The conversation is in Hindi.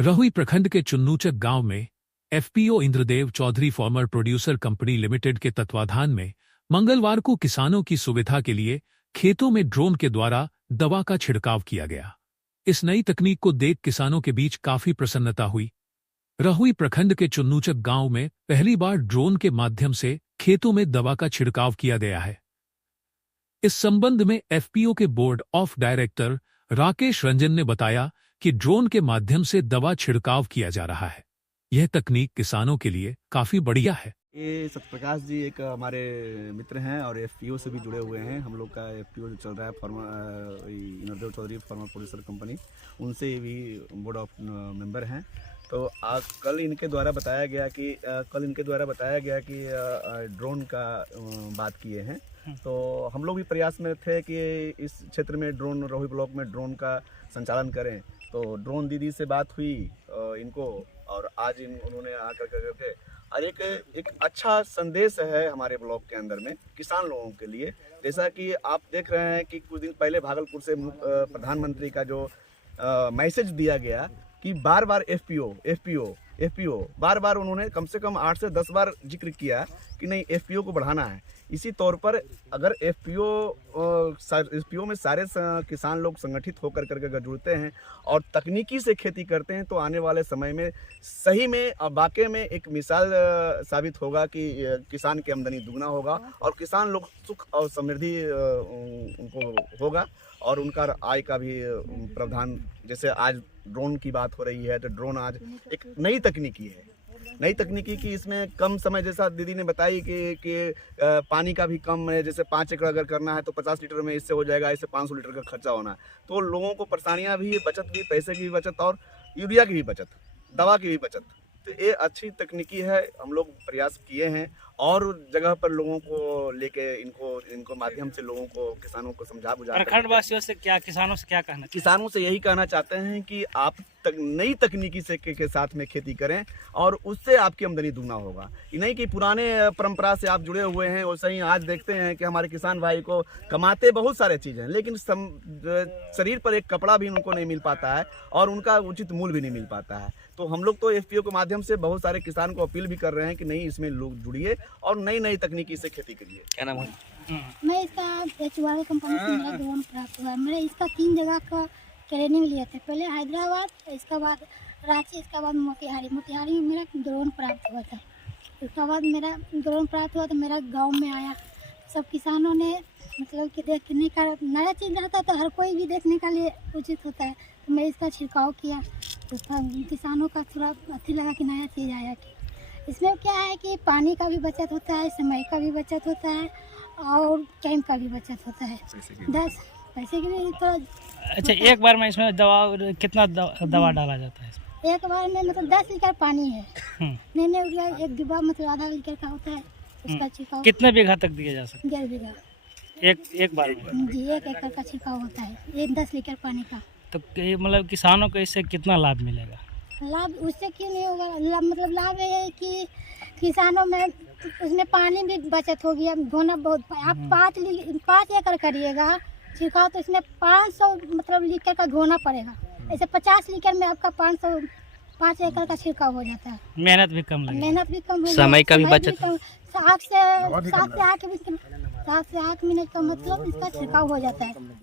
रहुई प्रखंड के चुन्नूचक गांव में FPO Indradev Chaudhary farmer producer company limited के तत्वाधान में मंगलवार को किसानों की सुविधा के लिए खेतों में ड्रोन के द्वारा दवा का छिड़काव किया गया। इस नई तकनीक को देख किसानों के बीच काफी प्रसन्नता हुई। रहुई प्रखंड के चुन्नूचक गांव में पहली बार ड्रोन के माध्यम से खेतों में दवा का छिड़काव किया गया है। इस संबंध में एफपीओ के board of director Rakesh Ranjan ने बताया कि ड्रोन के माध्यम से दवा छिड़काव किया जा रहा है। यह तकनीक किसानों के लिए काफी बढ़िया है। ये सत्यप्रकाश जी एक हमारे मित्र हैं और एफपीओ से भी जुड़े हुए हैं। हम लोग का एफपीओ जो चल रहा है farmer Indradev Chaudhary farmer producer company, उनसे भी बोर्ड ऑफ मेंबर हैं। तो कल इनके द्वारा बताया गया कि ड्रोन का बात किए हैं। तो हम लोग भी प्रयास में थे कि इस क्षेत्र में ड्रोन, रहुई ब्लॉक में ड्रोन का संचालन करें। तो ड्रोन दीदी से बात हुई इनको, और आज उन्होंने आकर करके और एक अच्छा संदेश है हमारे ब्लॉक के अंदर में किसान लोगों के लिए। जैसा कि आप देख रहे हैं कि कुछ दिन पहले भागलपुर से प्रधानमंत्री का जो मैसेज दिया गया कि बार बार एफपीओ बार उन्होंने कम से कम 8 से 10 बार जिक्र किया कि नहीं, एफपीओ को बढ़ाना है। इसी तौर पर अगर एफपीओ में सारे किसान लोग संगठित होकर करके जुड़ते हैं और तकनीकी से खेती करते हैं तो आने वाले समय में सही में वाकई में एक मिसाल साबित होगा कि किसान की आमदनी दुगना होगा और किसान लोग सुख और समृद्धि उनको होगा और उनका आय का भी प्रावधान। जैसे आज ड्रोन की बात हो रही है तो ड्रोन आज एक नई तकनीकी की इसमें कम समय, जैसा दीदी ने बताई कि पानी का भी कम है। जैसे 5 एकड़ अगर करना है तो 50 लीटर में इससे हो जाएगा, इससे 500 लीटर का खर्चा होना है। तो लोगों को परेशानियां भी, बचत भी, पैसे की भी बचत और यूरिया की भी बचत, दवा की भी बचत। तो ये अच्छी तकनीकी है। हम लोग प्रयास किए हैं और जगह पर लोगों को लेके इनको माध्यम से लोगों को, किसानों को समझा बुझा। प्रखंड वासियों से क्या, किसानों से क्या कहना? किसानों से यही कहना चाहते हैं कि आप नई तकनीकी से के साथ में खेती करें और उससे आपकी आमदनी दुगना होगा। ये नहीं कि पुराने परंपरा से आप जुड़े हुए हैं। वैसे ही आज देखते हैं कि हमारे किसान भाई को कमाते बहुत सारे चीज़ें, लेकिन शरीर पर एक कपड़ा भी उनको नहीं मिल पाता है और उनका उचित मूल्य भी नहीं मिल पाता है। तो हम लोग तो एफपीओ के माध्यम से बहुत सारे किसान को अपील भी कर रहे हैं कि नहीं, इसमें लोग जुड़िए और नई तकनीकी से खेती करिए। क्या नाम है? मैं इसका एचवाल कंपनी से मेरा ड्रोन प्राप्त हुआ। मैंने इसका 3 जगह का ट्रेनिंग लिया था। पहले हैदराबाद, इसके बाद रांची, इसके बाद मोतिहारी में मेरा ड्रोन प्राप्त हुआ था। उसके बाद मेरा ड्रोन प्राप्त हुआ तो मेरा गांव में आया। सब किसानों ने मतलब कि देखने का नया चीज़ रहता तो हर कोई भी देखने का लिए उचित होता है। तो मैं इसका छिड़काव किया तो किसानों का थोड़ा अच्छी लगा कि नया चीज़ आया। इसमें क्या है कि पानी का भी बचत होता है, समय का भी बचत होता है और टाइम का भी बचत होता है। 10 पैसे के लिए थोड़ा। अच्छा, एक बार में इसमें कितना दवा डाला जाता है इसमें? एक बार में मतलब 10 लीटर पानी है। नहीं, एक डिब्बा मतलब आधा लीटर का होता है। उसका छिड़काव कितने बीघा तक दिया जा सकता है? 1.5 बीघा एक बार में? जी, 1 एकड़ का छिड़काव होता है, 10 लीटर पानी का। तो मतलब किसानों को इससे कितना लाभ मिलेगा? लाभ उससे क्यों नहीं होगा? मतलब लाभ ये है कि किसानों में उसमें पानी भी बचत होगी। अब धोना बहुत, आप 5 एकड़ करिएगा छिड़काव तो इसमें 500 मतलब लीटर का धोना पड़ेगा। ऐसे 50 लीटर में आपका 5 एकड़ का छिड़काव हो जाता है। मेहनत भी कम होगी, समय का भी बचत। 7 से 8 मिनट का मतलब इसका छिड़काव हो जाता है।